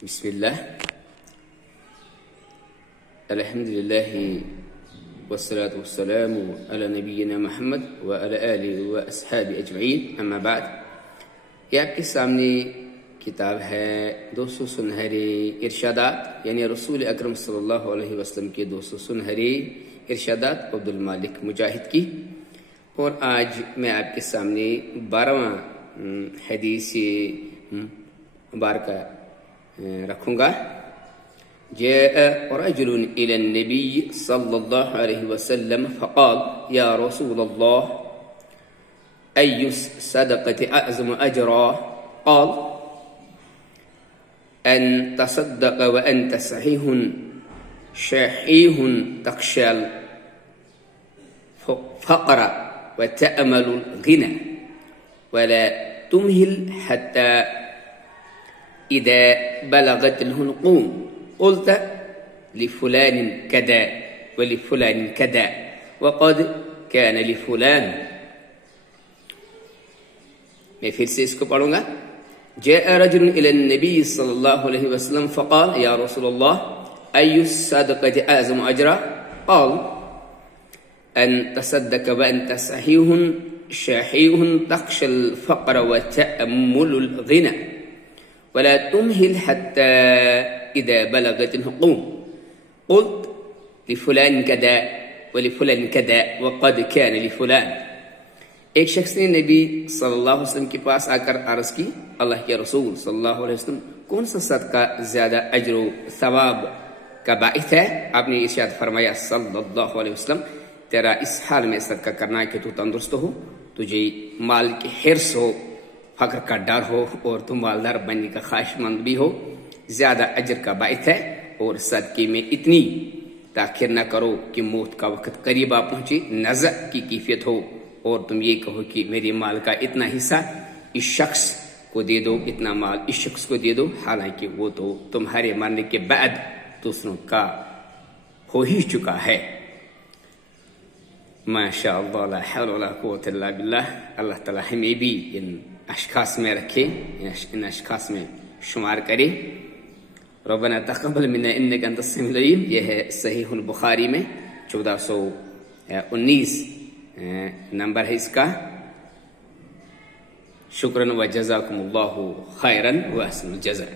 बिस्मिल्लाह अल्हम्दुलिल्लाहि वस्सलातु वस्सलामु अला नबीना मोहम्मद व अला आलिहि व अस्हाबी अजमईन, अम्मा बाद। ये आपके सामने किताब है 200 सुनहरे इरशादात, यानी रसूल अकरम सल्लल्लाहु अलैहि वसल्लम के 200 सुनहरे इरशादात अब्दुल मालिक मुजाहिद की। और आज मैं आपके सामने 12वां हदीस मुबारक रखूंगा। जाअ रजुलुन इला नबी सल्लल्लाहु अलैहि वसल्लम फक़ाल या रसूलल्लाह अय्युस सदक़ति अअज़मु अजरा? क़ाल अन तसद्दक़ व अन्त सहीहुन शहीहुन तख़शल फ़क़र व तअमलुल ग़िना वला तुमहिल हत्ता इदा बलगतिल हुलक़ूम क़ुल्त लिफुलान कदा व लिफुलान कदा वक़द कान लिफुलान। मैं फिर से इसको पढ़ूंगा। जाअ रजुलुन इला नबी सल्लल्लाहु अलैहि वसल्लम फ़क़ाल या रसूलल्लाह अय्युस सदक़ति अअज़मु अजरा? क़ाल अन तसद्दक़ व अन्त सहीहुन शहीहुन तख़शल फ़क़र व तअम्मुलुल ग़िना वला तुमहिल हत्ता इदा बलगतिल हुलक़ूम क़ुल्त लिफुलान कदा व लिफुलान कदा वक़द कान लिफुलान। एक शख्स ने नबी सल्लल्लाहु अलैहि वसल्लम के पास आकर अर्ज़ की, अल्लाह के रसूल सल्लल्लाहु अलैहि वसल्लम, कौन सा सदका ज्यादा अजर व सवाब का बाइस है? आपने इरशाद फरमाया सल्लल्लाहु अलैहि वसल्लम, तेरा इस हाल में सदका करना है कि तू तंदुरुस्त हो, तुझे माल की हिर्स हो, फक्र का डर हो और तुम मालदार बनने का ख्वाहिशमंद भी हो, ज्यादा अजर का बाइस है। और सदके में इतनी ताखिर न करो कि मौत का वक्त करीब आ पहुंचे, नज़अ की कैफियत हो और तुम ये कहो कि मेरे माल का इतना हिस्सा इस शख्स को दे दो, इतना माल इस शख्स को दे दो, हालांकि वो तो तुम्हारे मरने के बाद दूसरों का हो ही चुका है। माशाअल्लाह ला हौला वला कुव्वता इल्ला बिल्लाह। अल्लाह ताला हमें भी इन अशखास में रखे, इन अशखास में शुमार करे। रब्बना तक़ब्बल मिन्ना इन्नका अंतस समीउल अलीम। यह है सहीहुल बुखारी में 1419 नंबर है इसका। शुक्रन व जज़ाकुमुल्लाहु खैरन व अहसनुल जज़ा।